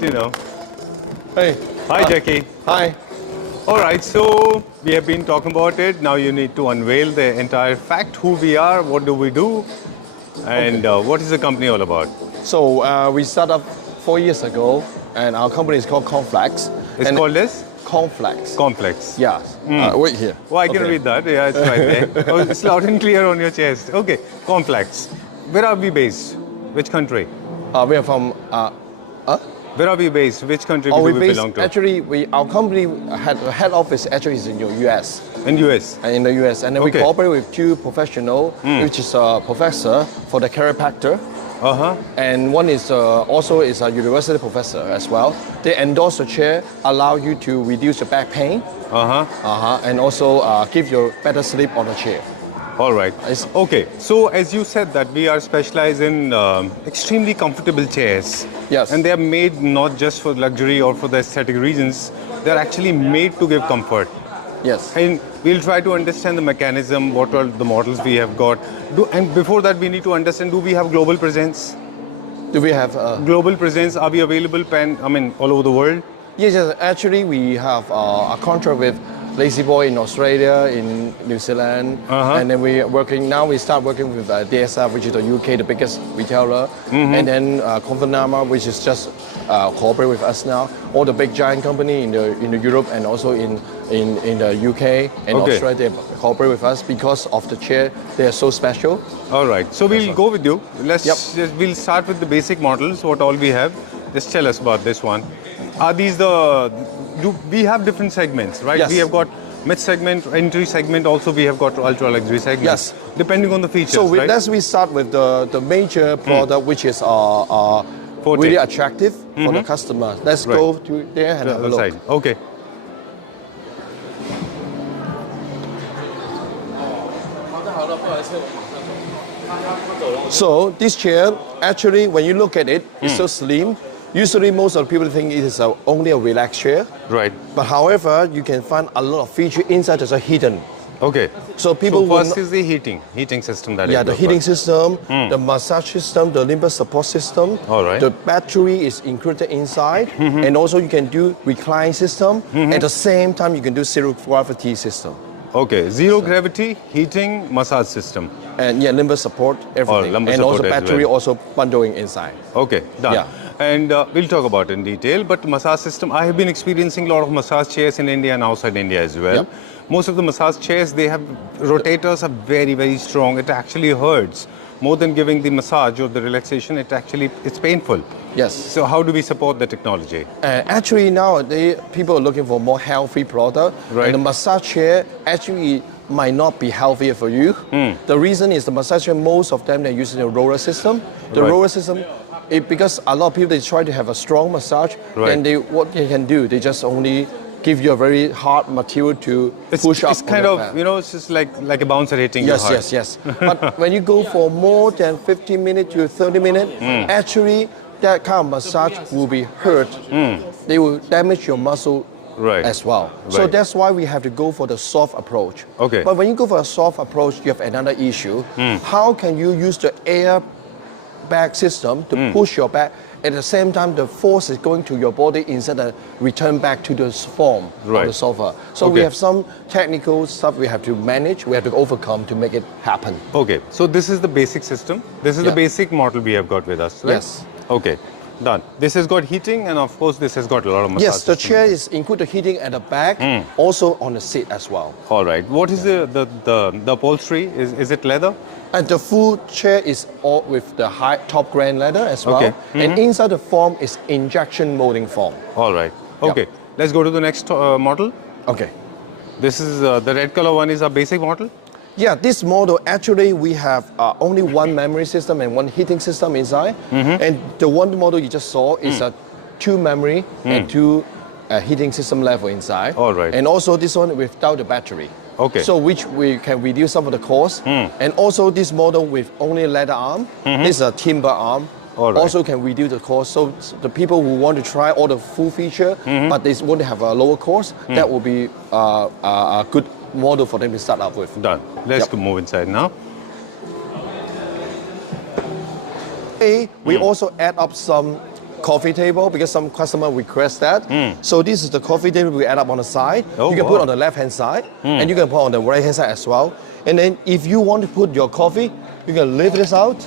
let you know. Hey. Hi, Jackie. Hi. All right, so we have been talking about it. Now you need to unveil the entire fact, who we are, what do we do, and what is the company all about? So we started up 4 years ago, and our company is called Conflex. It's called as? Conflex. Complex. Yeah. Wait here. Oh, I can read that. Yeah, it's right there. Oh, it's loud and clear on your chest. Okay, Complex. Where are we based? Which country? We are from. Where are we based? Which country do we belong to? Actually, our company head office actually is in the US. In US? In the US. And then we cooperate with two professionals, which is a professor for the chiropractor. And one is also is a university professor as well. They endorse the chair, allow you to reduce your back pain. And also give you better sleep on the chair. All right. Okay. So as you said that we are specialized in extremely comfortable chairs. Yes. And they are made not just for luxury or for the aesthetic reasons. They're actually made to give comfort. Yes. And we'll try to understand the mechanism, what are the models we have got. And before that, we need to understand, do we have global presence? Do we have global presence? Are we available all over the world? Yes, actually we have a contract with Lazy Boy in Australia, in New Zealand, and then we start working with DSF, which is the UK, the biggest retailer, and then Convenama, which is just cooperate with us now. All the big giant company in the Europe and also in the UK and Australia, they cooperate with us because of the chair. They are so special. All right, so we'll go with you. We'll start with the basic models. What all we have? Just tell us about this one. Are these we have different segments, right? Yes. We have got mid-segment, entry segment, also we have got ultra-luxury segment. Yes. Depending on the features, so right? We start with the major product, which is really attractive for the customer. Let's go to there and have a look. Okay. So this chair, actually, when you look at it, it's so slim. Usually, most of the people think it is only a relaxed chair. Right. But however, you can find a lot of features inside that's hidden. Okay. So people first is the heating system that the heating system, the massage system, the limb support system. All right. The battery is included inside, and also you can do recline system. At the same time, you can do zero gravity system. Okay, zero gravity, heating, massage system. And limb support, everything. And also battery also bundling inside. Okay, done. Yeah. And we'll talk about it in detail. But massage system, I have been experiencing a lot of massage chairs in India and outside India as well. Yep. Most of the massage chairs, they have rotators are very, very strong. It actually hurts. More than giving the massage or the relaxation, it's painful. Yes. So how do we support the technology? Actually, nowadays, people are looking for more healthy product. Right. And the massage chair actually might not be healthier for you. The reason is the massage chair, most of them, they're using a roller system. The roller system, because a lot of people, they try to have a strong massage, then what they can do, they just only give you a very hard material to push up. It's kind of, it's just like a bouncer hitting your heart. Yes. But when you go for more than 15 minutes to 30 minutes, actually, that kind of massage will be hurt. They will damage your muscle as well. So that's why we have to go for the soft approach. Okay. But when you go for a soft approach, you have another issue. How can you use the air bag system to push your back? At the same time, the force is going to your body instead of return back to the form of the sofa. So we have some technical stuff we have to manage, we have to overcome to make it happen. Okay, so this is the basic system. This is the basic model we have got with us, right? Yes. Okay, done. This has got heating and of course this has got a lot of massage. Yes, the chair is include the heating at the back, also on the seat as well. All right. What is the upholstery? Is it leather? And the full chair is all with the high top grain leather as well. And inside the foam is injection molding foam. All right. Okay. Let's go to the next model. Okay. This is the red color one is a basic model. Yeah, this model actually we have only one memory system and one heating system inside. And the one model you just saw is a 2 memory and 2 heating system level inside. All right. And also this one without the battery. Okay. So which we can reduce some of the cost. And also this model with only leather arm. This is a timber arm. Also can reduce the cost. So the people who want to try all the full feature, but they want to have a lower cost, that will be a good model for them to start up with. Done. Let's move inside now. We also add up some coffee table because some customer request that. So this is the coffee table we add up on the side. Oh, you can put wow. on the left hand side and you can put on the right hand side as well. And then if you want to put your coffee, you can lift this out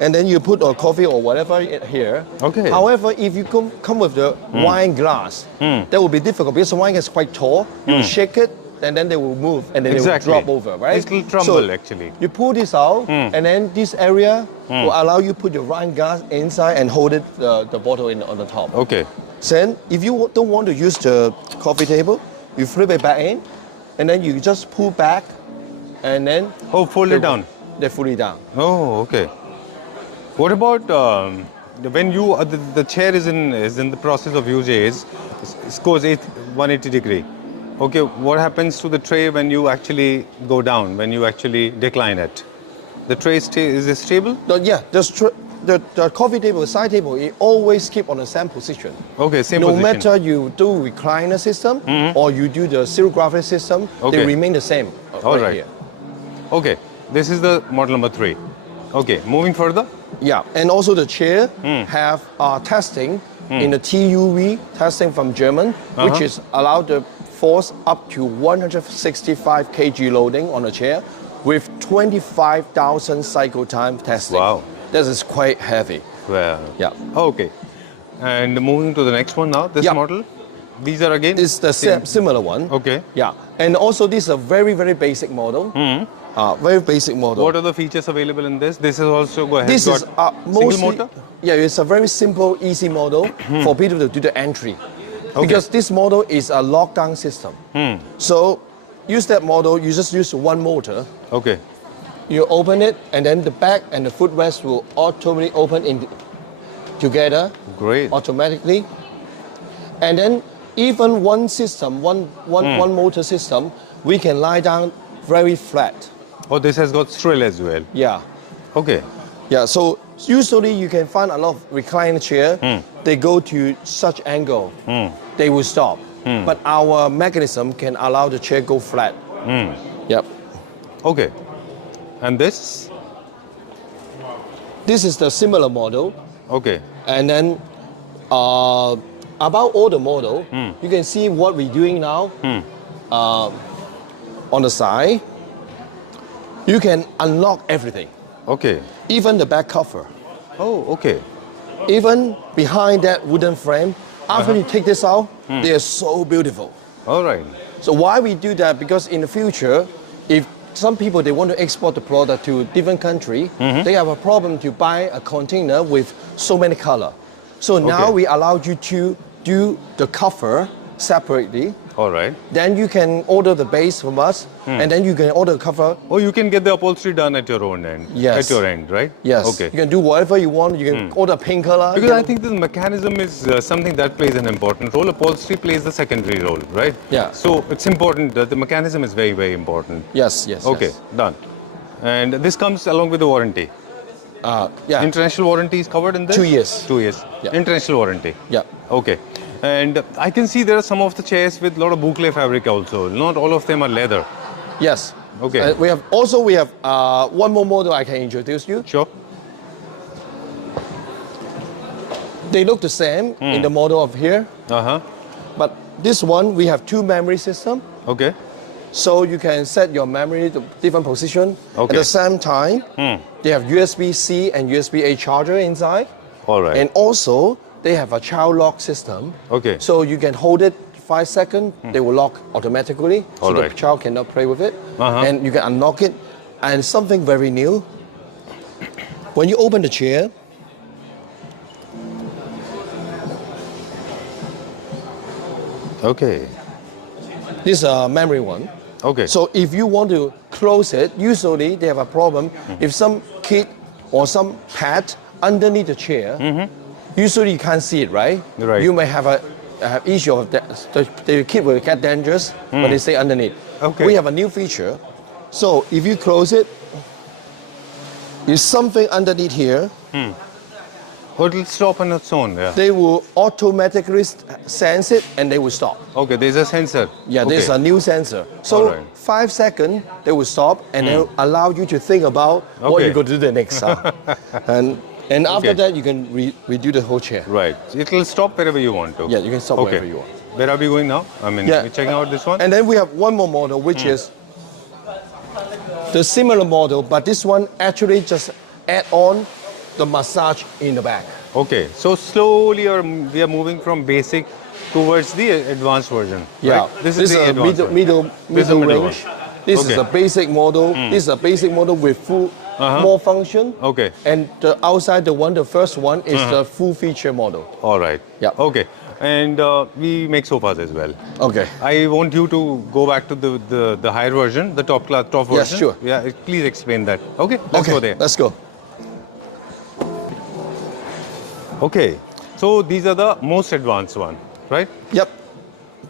and then you put a coffee or whatever here. Okay. However, if you come with the wine glass, that will be difficult because the wine is quite tall. You shake it and then they will move and then they will drop over, right? It will tremble actually. You pull this out and then this area will allow you put your wine glass inside and hold it the bottle on the top. Okay. Then if you don't want to use the coffee table, you flip it back in and then you just pull back and then fold it down. They fold it down. Oh, okay. What about when you the chair is in the process of usage, it goes 180 degree. Okay, what happens to the tray when you actually go down, when you actually decline it? The tray is it stable? The coffee table, the side table, it always keep on the same position. Okay, same no position. No matter you do recliner system or you do the zero gravity system, they remain the same. All right. Here. Okay, this is the model number 3. Okay, moving further. Yeah, and also the chair have testing in the TUV testing from German, which is allowed to force up to 165 kg loading on the chair with 25,000 cycle time testing. Wow. This is quite heavy. Well. Yeah. Okay. And moving to the next one now, this model. These are again? This is the similar one. Okay. Yeah. And also this is a very, very basic model. Very basic model. What are the features available in this? This is also This is mostly, single motor? Yeah, it's a very simple, easy model for people to do the entry. Because this model is a lockdown system. So use that model, you just use one motor. Okay. You open it and then the back and the footrest will automatically open together. Great. Automatically. And then even one system, one motor system, we can lie down very flat. Oh, this has got strill as well. Yeah. Okay. Yeah, so usually you can find a lot of recliner chair, they go to such angle, they will stop. But our mechanism can allow the chair go flat. Yep. Okay. And this? This is the similar model. Okay. And then about all the model, you can see what we're doing now. On the side, you can unlock everything. Okay. Even the back cover. Oh, okay. Even behind that wooden frame, after you take this out, they are so beautiful. All right. So why we do that? Because in the future, if some people they want to export the product to different country, they have a problem to buy a container with so many color. So now we allow you to do the cover separately. All right. Then you can order the base from us, and then you can order the cover. Oh, you can get the upholstery done at your own end. Yes. At your end, right? Yes. Okay. You can do whatever you want. You can order pink color. Because I think the mechanism is something that plays an important role. Upholstery plays the secondary role, right? Yeah. So it's important that the mechanism is very, very important. Yes. Okay, yes. done. And this comes along with the warranty. Yeah. International warranty is covered in this? 2 years. 2 years. Yeah. International warranty. Yeah. Okay. And I can see there are some of the chairs with a lot of boucle fabric also. Not all of them are leather. Yes. Okay. We have one more model I can introduce you. Sure. They look the same in the model of here. But this one we have 2 memory system. Okay. So you can set your memory to different position. Okay. At the same time, they have USB-C and USB-A charger inside. All right. And also, they have a child lock system. Okay. So you can hold it 5 seconds, they will lock automatically. So the Alright. child cannot play with it. And you can unlock it. And something very new, when you open the chair, Okay. this is a memory one. Okay. So if you want to close it, usually they have a problem. If some kid or some pet underneath the chair, usually you can't see it, right? Right. You may have a issue of that. The kid will get dangerous when they stay underneath. Okay. We have a new feature. So if you close it, there's something underneath here. Oh, it'll stop on its own, yeah. They will automatically sense it and they will stop. Okay, there's a sensor. Yeah, there's a new sensor. So Alright. 5 seconds, they will stop and they'll allow you to think about what Okay. you're going to do the next. And And after Okay. that, you can redo the whole chair. Right. It will stop wherever you want to. Yeah, you can stop Okay. wherever you want. Where are we going now? I mean, Yeah. we're checking out this one. And then we have one more model, which is the similar model, but this one actually just add on the massage in the back. Okay. So slowly we are moving from basic towards the advanced version. Yeah, Right? This is the a advanced one. middle This is the middle range. one. This Okay. is a basic model. This is a basic model with full more function. Okay. And the outside the one, the first one is the full feature model. All right. Yeah. Okay. And we make sofas as well. Okay. I want you to go back to the higher version, the top version. Yes, sure. Yeah, please explain that. Okay, let's go there. Let's go. Okay, so these are the most advanced one, right? Yep.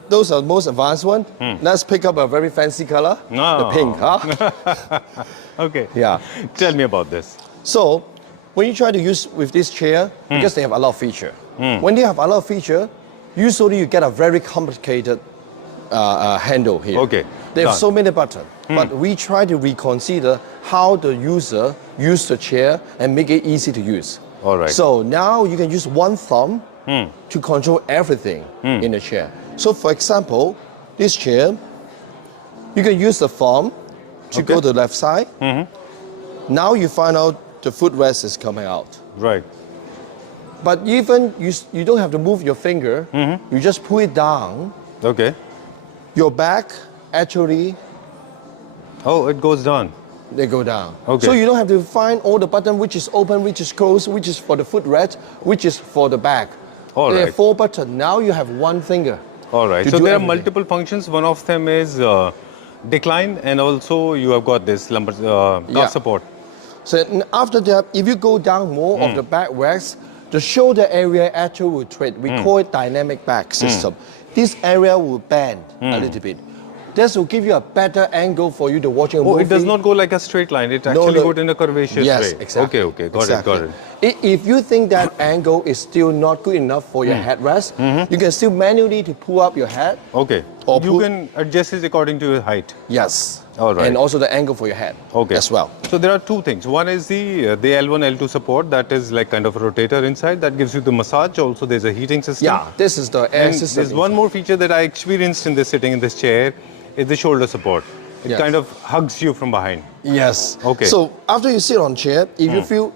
Those are the most advanced one. Let's pick up a very fancy color, the pink. Huh? Okay. Yeah. Tell me about this. So, when you try to use with this chair, because they have a lot of feature. When they have a lot of feature, usually you get a very complicated handle here. Okay, They have done. so many buttons, but we try to reconsider how the user use the chair and make it easy to use. All right. So now you can use one thumb to control everything in the chair. So for example, this chair, you can use the thumb to go to the left side. Now you find out the footrest is coming out. Right. But even you don't have to move your finger. You just pull it down. Okay. Your back actually, Oh, it goes down. they go down. Okay. So you don't have to find all the button, which is open, which is closed, which is for the footrest, which is for the back. All There are right. 4 buttons. Now you have one finger. All right. to So do there are everything. multiple functions. One of them is decline, and also you have got this lumbar calf support. So after that, if you go down more of the back rest, the shoulder area actually will twist. We call it dynamic back system. This area will bend a little bit. This will give you a better angle for you to watch a Oh, movie. it does not go like a straight line. It actually goes in a curvaceous Yes, way. exactly. Okay, got Exactly. it, got it. If you think that angle is still not good enough for your headrest, you can still manually to pull up your head. Okay. Or You put- can adjust it according to your height. Yes. All right. And also the angle for your head. Okay. As well. So there are two things. One is the L1, L2 support. That is like kind of a rotator inside. That gives you the massage. Also, there's a heating system. Yeah, this is the air And system. there's one more feature that I experienced in this sitting in this chair is the shoulder support. It Yes. kind of hugs you from behind. Yes. Okay. So after you sit on chair, if you feel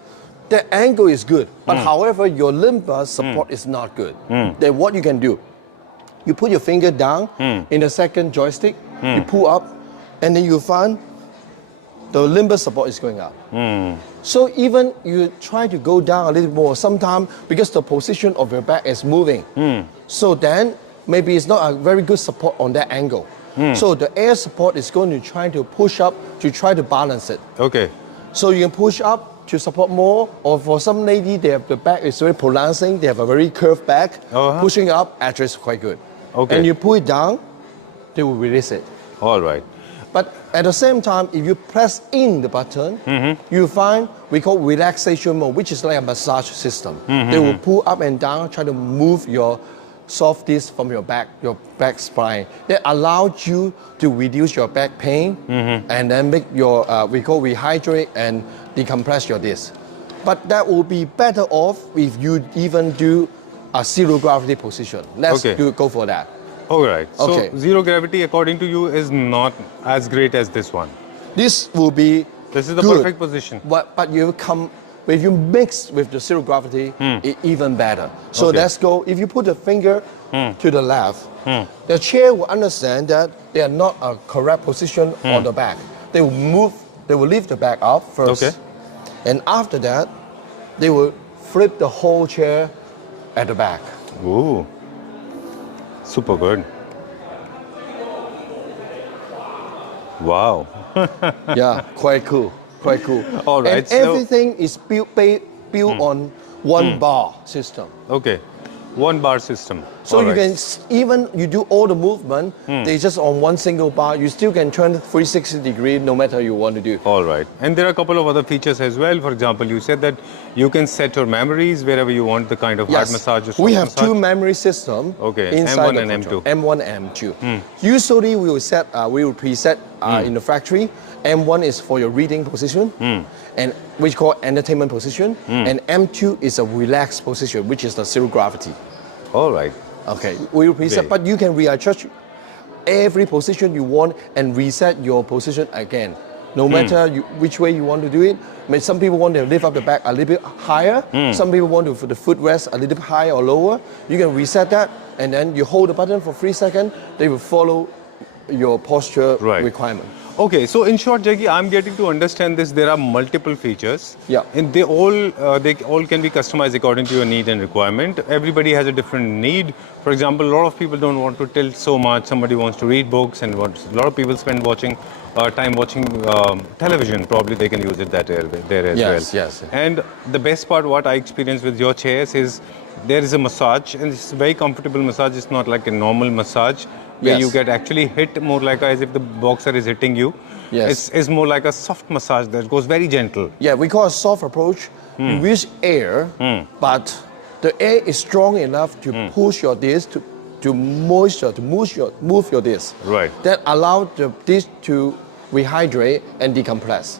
the angle is good, but however your lumbar support is not good, then what you can do, you put your finger down in the second joystick, you pull up, and then you find the lumbar support is going up. So even you try to go down a little more, sometimes because the position of your back is moving, so then maybe it's not a very good support on that angle. So the air support is going to try to push up to try to balance it. Okay. So you can push up to support more, or for some lady, they have the back is very pronouncing, they have a very curved back, pushing up actually is quite good. Okay. And you pull it down, they will release it. All right. But at the same time, if you press in the button, you find we call relaxation mode, which is like a massage system. They will pull up and down, try to move your soft disc from your back spine. That allows you to reduce your back pain and then make your, we call rehydrate and decompress your disc. But that will be better off if you even do a zero gravity position. Let's go for that. All right. So Okay. zero gravity, according to you, is not as great as this one. This will be This is the good, perfect position. But you come, if you mix with the zero gravity, it even better. So Okay. let's go. If you put the finger to the left, the chair will understand that they are not a correct position on the back. They will move. They will lift the back up first, Okay. and after that, they will flip the whole chair at the back. Ooh. Super good. Wow. Yeah, quite cool. Quite cool. All right, And so- everything is built on one bar system. Okay. One bar system. So All you right. can even you do all the movement. They just on one single bar. You still can turn 360 degree no matter you want to do. All right. And there are a couple of other features as well. For example, you said that you can set your memories wherever you want the kind of hard massage or soft we have massage. two memory systems M1 inside the and control. M2. M1, M2. Usually we will preset in the factory. M1 is for your reading position, and which called entertainment position, and M2 is a relaxed position, which is the zero gravity. All right. Okay, we will preset, but you can readjust every position you want and reset your position again. No matter which way you want to do it. I mean, some people want to lift up the back a little bit higher. Some people want to for the footrest a little bit higher or lower. You can reset that, and then you hold the button for 3 seconds. They will follow your posture requirement. Okay, so in short, Jackie, I'm getting to understand this. There are multiple features. Yeah. And they all can be customized according to your need and requirement. Everybody has a different need. For example, a lot of people don't want to tilt so much. Somebody wants to read books, and a lot of people spend time watching television. Probably they can use it there as well. Yes. And the best part, what I experienced with your chairs is there is a massage, and it's a very comfortable massage. It's not like a normal massage where you get actually hit more like as if the boxer is hitting you. Yes. It's more like a soft massage that goes very gentle. Yeah, we call it soft approach. You use air, but the air is strong enough to push your disc to move your disc. Right. That allows the disc to rehydrate and decompress.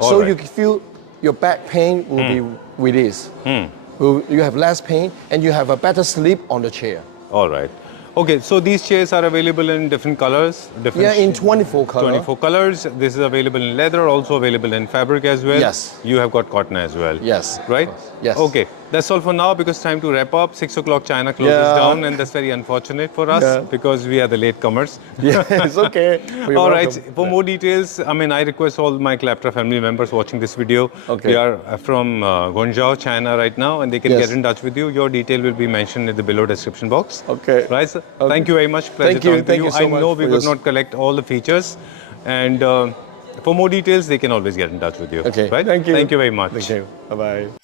All right. You feel your back pain will be released. You have less pain and you have a better sleep on the chair. All right. Okay, so these chairs are available in different colors. In 24 colors. 24 colors. This is available in leather, also available in fabric as well. Yes. You have got cotton as well. Yes. Right? Yes. Okay, that's all for now because time to wrap up. 6 o'clock China closes down, and that's very unfortunate for us because we are the latecomers. Yeah, it's okay. All right, for more details, I request all my Claptrap family members watching this video. Okay. We are from Guangzhou, China right now, and they can get in touch with you. Your detail will be mentioned in the below description box. Okay. Right, sir? Okay. Thank you very much. Pleasure talking to you. So I know much we could not collect all the features, and for more details, they can always get in touch with you. Okay. Right? Thank you. Thank you very much. Thank you. Bye-bye.